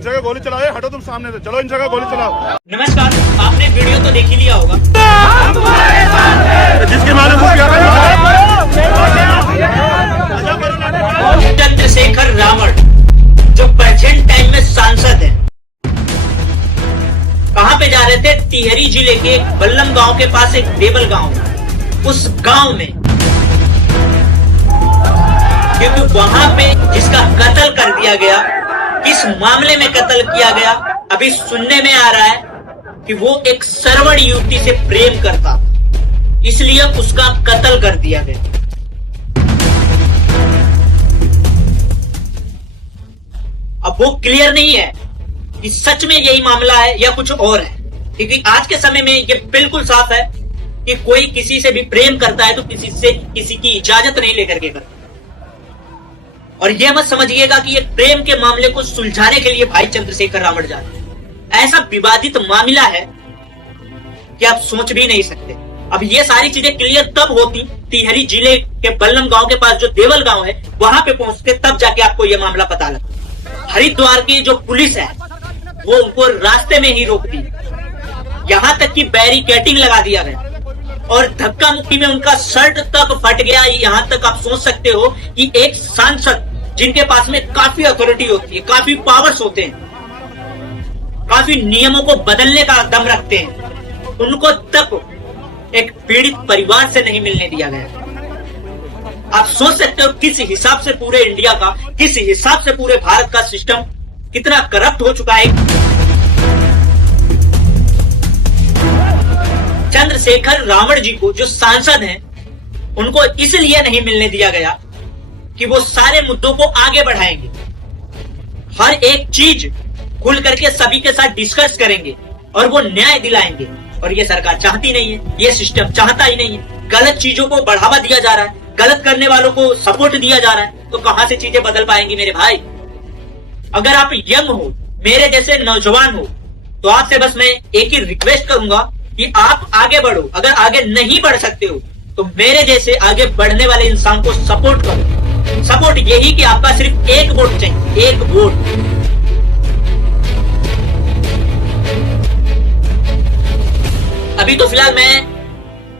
इन जगह गोली चलाओ, हटो तुम सामने से, चलो इन जगह गोली चलाओ। नमस्कार, आपने वीडियो तो देख ही लिया होगा। जिसके माने वो क्या चंद्रशेखर रावण जो प्रेजेंट टाइम में सांसद है, कहां पे जा रहे थे? टिहरी जिले के बल्लम गांव के पास एक देवल गांव, उस गांव में, क्योंकि वहां पे जिसका कत्ल कर दिया गया, किस मामले में कत्ल किया गया, अभी सुनने में आ रहा है कि वो एक सरवण युवती से प्रेम करता, इसलिए उसका कत्ल कर दिया गया। अब वो क्लियर नहीं है कि सच में यही मामला है या कुछ और है, क्योंकि आज के समय में ये बिल्कुल साफ है कि कोई किसी से भी प्रेम करता है तो किसी की इजाजत नहीं लेकर के करता। और ये मत समझिएगा कि ये प्रेम के मामले को सुलझाने के लिए भाई चंद्रशेखर रावण जा रहे हैं। ऐसा विवादित मामला है कि आप सोच भी नहीं सकते। अब ये सारी चीजें क्लियर तब होती, टिहरी जिले के बल्लम गांव के पास जो देवल गांव है वहां पे पहुंचते, तब जाके आपको ये मामला पता लगता। हरिद्वार की जो पुलिस है वो उनको रास्ते में ही रोक दी, यहां तक कि बैरिकेडिंग लगा दिया गया और धक्का मुक्की में उनका शर्ट तक फट गया। यहां तक आप सोच सकते हो कि एक सांसद जिनके पास में काफी अथॉरिटी होती है, काफी पावर्स होते हैं, काफी नियमों को बदलने का दम रखते हैं, उनको तक एक पीड़ित परिवार से नहीं मिलने दिया गया। आप सोच सकते हो किस हिसाब से पूरे इंडिया का, किस हिसाब से पूरे भारत का सिस्टम कितना करप्ट हो चुका है। चंद्रशेखर रावण जी को जो सांसद हैं, उनको इसलिए नहीं मिलने दिया गया कि वो सारे मुद्दों को आगे बढ़ाएंगे, हर एक चीज खुल करके सभी के साथ डिस्कस करेंगे और वो न्याय दिलाएंगे। और ये सरकार चाहती नहीं है, ये सिस्टम चाहता ही नहीं है। गलत चीजों को बढ़ावा दिया जा रहा है, गलत करने वालों को सपोर्ट दिया जा रहा है, तो कहां से चीजें बदल पाएंगी मेरे भाई? अगर आप यंग हो, मेरे जैसे नौजवान हो, तो आपसे बस मैं एक ही रिक्वेस्ट करूंगा कि आप आगे बढ़ो। अगर आगे नहीं बढ़ सकते हो तो मेरे जैसे आगे बढ़ने वाले इंसान को सपोर्ट करो। सपोर्ट यही कि आपका सिर्फ एक वोट चाहिए, एक वोट। अभी तो फिलहाल मैं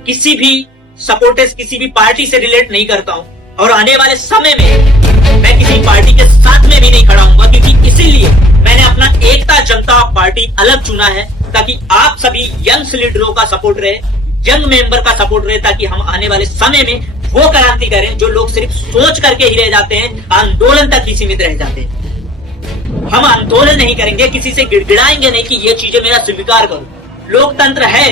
किसी भी सपोर्टर्स, किसी भी पार्टी से रिलेट नहीं करता हूं और आने वाले समय में मैं किसी पार्टी के साथ में भी नहीं खड़ा हूंगा, क्योंकि इसीलिए मैंने अपना एकता जनता पार्टी अलग चुना है, ताकि आप सभी यंग लीडरों का सपोर्ट रहे, यंग मेंबर का सपोर्ट रहे, ताकि हम आने वाले समय में वो क्रांति करें जो लोग सिर्फ सोच करके ही रह जाते हैं, आंदोलन तक ही सीमित रह जाते हैं। हम आंदोलन नहीं करेंगे, किसी से गिड़गिड़ाएंगे नहीं कि ये चीजें मेरा स्वीकार करो। लोकतंत्र है,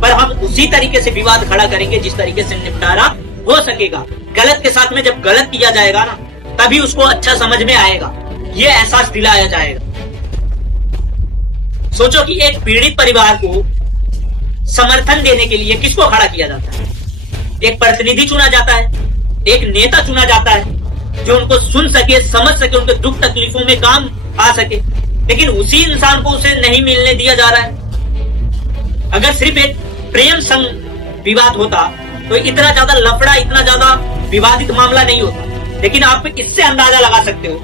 पर हम उसी तरीके से विवाद खड़ा करेंगे जिस तरीके से निपटारा हो सकेगा। गलत के साथ में जब गलत किया जाएगा ना, तभी उसको अच्छा समझ में आएगा, ये एहसास दिलाया जाएगा। सोचो कि एक पीड़ित परिवार को समर्थन देने के लिए किसको खड़ा किया जाता है? एक प्रतिनिधि चुना जाता है, एक नेता चुना जाता है जो उनको सुन सके, समझ सके, उनके दुख तकलीफों में काम आ सके, लेकिन उसी इंसान को उसे नहीं मिलने दिया जा रहा है। अगर सिर्फ एक प्रेम संग विवाद होता तो इतना ज्यादा लफड़ा, इतना ज्यादा विवादित मामला नहीं होता। लेकिन आप इससे अंदाजा लगा सकते हो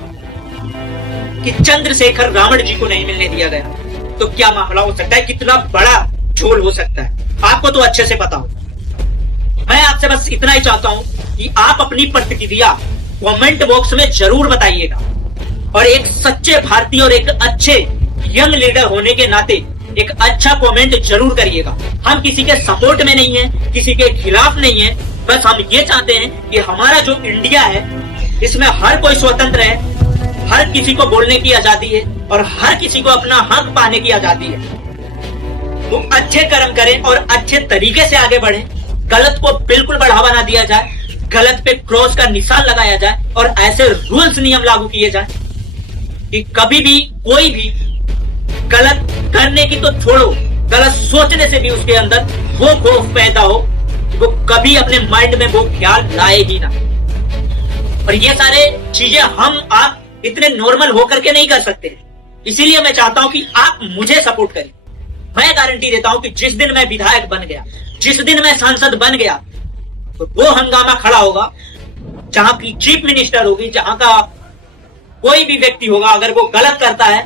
कि चंद्रशेखर रावण जी को नहीं मिलने दिया गया तो क्या मामला हो सकता है, कितना बड़ा झोल हो सकता है, आपको तो अच्छे से पता हो। मैं आपसे बस इतना ही चाहता हूं कि आप अपनी प्रतिक्रिया कमेंट बॉक्स में जरूर बताइएगा, और एक सच्चे भारतीय और एक अच्छे यंग लीडर होने के नाते एक अच्छा कमेंट जरूर करिएगा। हम किसी के सपोर्ट में नहीं है, किसी के खिलाफ नहीं है, बस हम ये चाहते हैं कि हमारा जो इंडिया है इसमें हर कोई स्वतंत्र है, हर किसी को बोलने की आजादी है और हर किसी को अपना हक पाने की आजादी है। वो अच्छे कर्म करें और अच्छे तरीके से आगे बढ़े, गलत को बिल्कुल बढ़ावा ना दिया जाए, गलत पे क्रॉस का निशान लगाया जाए और ऐसे रूल्स नियम लागू किए जाए कि कभी भी कोई भी गलत करने की तो छोड़ो, गलत सोचने से भी उसके अंदर वो खौफ पैदा हो, वो कभी अपने माइंड में वो ख्याल लाए ही ना। और ये सारे चीजें हम आप इतने नॉर्मल होकर के नहीं कर सकते हैं, इसीलिए मैं चाहता हूं कि आप मुझे सपोर्ट करें। मैं गारंटी देता हूं कि जिस दिन मैं विधायक बन गया, जिस दिन मैं सांसद बन गया, तो वो हंगामा खड़ा होगा जहां की चीफ मिनिस्टर होगी, जहां का कोई भी व्यक्ति होगा, अगर वो गलत करता है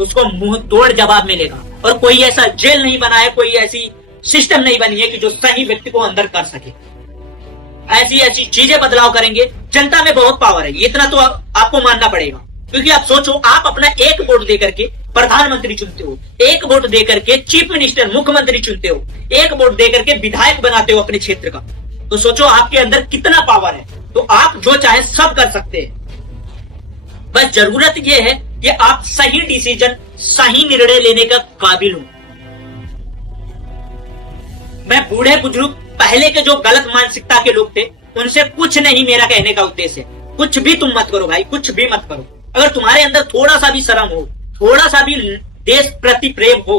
तो उसको मुंह तोड़ जवाब मिलेगा। और कोई ऐसा जेल नहीं बना है, कोई ऐसी सिस्टम नहीं बनी है कि जो सही व्यक्ति को अंदर कर सके। ऐसी ऐसी चीजें बदलाव करेंगे। जनता में बहुत पावर है, इतना तो आपको मानना पड़ेगा। क्योंकि आप सोचो, आप अपना एक वोट देकर के प्रधानमंत्री चुनते हो, एक वोट देकर के चीफ मिनिस्टर मुख्यमंत्री चुनते हो, एक वोट देकर के विधायक बनाते हो अपने क्षेत्र का। तो सोचो आपके अंदर कितना पावर है। तो आप जो चाहे सब कर सकते हैं। बस जरूरत यह है कि आप सही डिसीजन, सही निर्णय लेने का काबिल हो। मैं बूढ़े बुजुर्ग पहले के जो गलत मानसिकता के लोग थे उनसे कुछ नहीं मेरा कहने का उद्देश्य है। कुछ भी तुम मत करो भाई, कुछ भी मत करो। अगर तुम्हारे अंदर थोड़ा सा भी शर्म हो, थोड़ा सा भी देश प्रति प्रेम हो,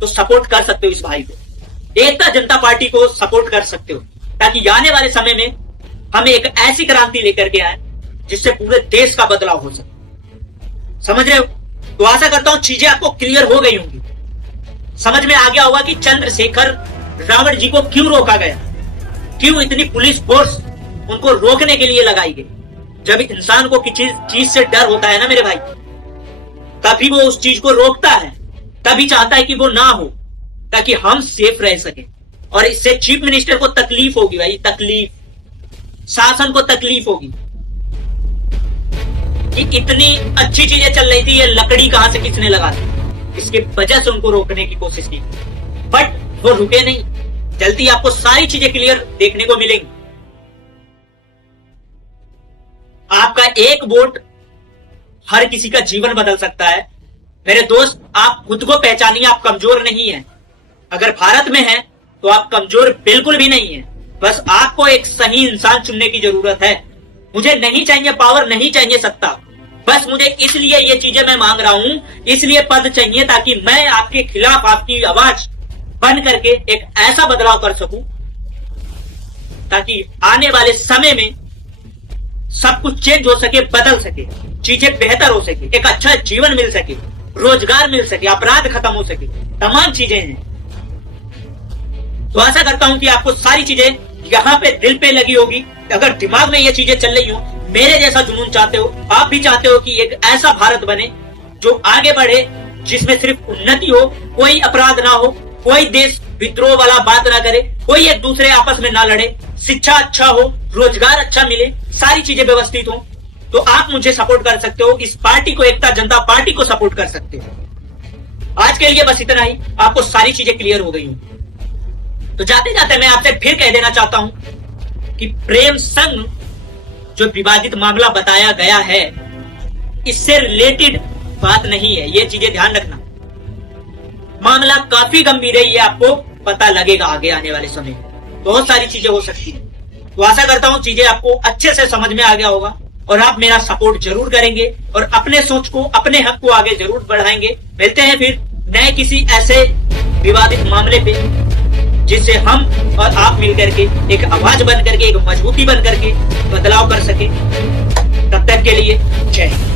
तो सपोर्ट कर सकते हो इस भाई को, एकता जनता पार्टी को सपोर्ट कर सकते हो, ताकि आने वाले समय में हम एक ऐसी क्रांति लेकर के आए जिससे पूरे देश का बदलाव हो सके। समझ रहे हो? तो आशा करता हूं चीजें आपको क्लियर हो गई होंगी, समझ में आ गया होगा कि चंद्रशेखर रावण जी को क्यों रोका गया, क्यों इतनी पुलिस फोर्स उनको रोकने के लिए लगाई गई। जब इंसान को किसी चीज से डर होता है ना मेरे भाई, तभी वो उस चीज को रोकता है, तभी चाहता है कि वो ना हो, ताकि हम सेफ रह सके। और इससे चीफ मिनिस्टर को तकलीफ होगी भाई, तकलीफ, शासन को तकलीफ होगी कि इतनी अच्छी चीजें चल रही थी, ये लकड़ी कहां से किसने लगा दी। इसके वजह से उनको रोकने की कोशिश की, बट वो रुके नहीं। जल्दी आपको सारी चीजें क्लियर देखने को मिलेंगी। आपका एक वोट हर किसी का जीवन बदल सकता है। मेरे दोस्त, आप खुद को पहचानिए, आप कमजोर नहीं हैं। अगर भारत में हैं तो आप कमजोर बिल्कुल भी नहीं हैं। बस आपको एक सही इंसान चुनने की जरूरत है। मुझे नहीं चाहिए पावर, नहीं चाहिए सत्ता, बस मुझे इसलिए ये चीजें मैं मांग रहा हूं, इसलिए पद चाहिए ताकि मैं आपके खिलाफ आपकी आवाज बन करके एक ऐसा बदलाव कर सकूं ताकि आने वाले समय में सब कुछ चेंज हो सके, बदल सके, चीजें बेहतर हो सके, एक अच्छा जीवन मिल सके, रोजगार मिल सके, अपराध खत्म हो सके, तमाम चीजें हैं। तो आशा करता हूं कि आपको सारी चीजें यहां पे दिल पे लगी होगी। अगर दिमाग में ये चीजें चल रही हो, मेरे जैसा जुनून चाहते हो, आप भी चाहते हो कि एक ऐसा भारत बने जो आगे बढ़े, जिसमें सिर्फ उन्नति हो, कोई अपराध ना हो, कोई देश विद्रोह वाला बात ना करे, कोई एक दूसरे आपस में ना लड़े, शिक्षा अच्छा हो, रोजगार अच्छा मिले, सारी चीजें व्यवस्थित हो, तो आप मुझे सपोर्ट कर सकते हो। इस पार्टी को, एकता जनता पार्टी को सपोर्ट कर सकते हो। आज के लिए बस इतना ही। आपको सारी चीजें क्लियर हो गई होंगी। तो जाते जाते मैं आपसे फिर कह देना चाहता हूं कि प्रेम संग जो विवादित मामला बताया गया है, इससे रिलेटेड बात नहीं है। ये चीजें ध्यान रखना। मामला काफी गंभीर है, ये आपको पता लगेगा आगे आने वाले समय में। बहुत सारी चीजें हो सकती है। तो आशा करता हूं चीजें आपको अच्छे से समझ में आ गया होगा और आप मेरा सपोर्ट जरूर करेंगे और अपने सोच को, अपने हक को आगे जरूर बढ़ाएंगे। मिलते हैं फिर नए किसी ऐसे विवादित मामले पे, जिससे हम और आप मिलकर के एक आवाज बन करके, एक मजबूती बन करके बदलाव कर सके। तब तक के लिए जय हिंद।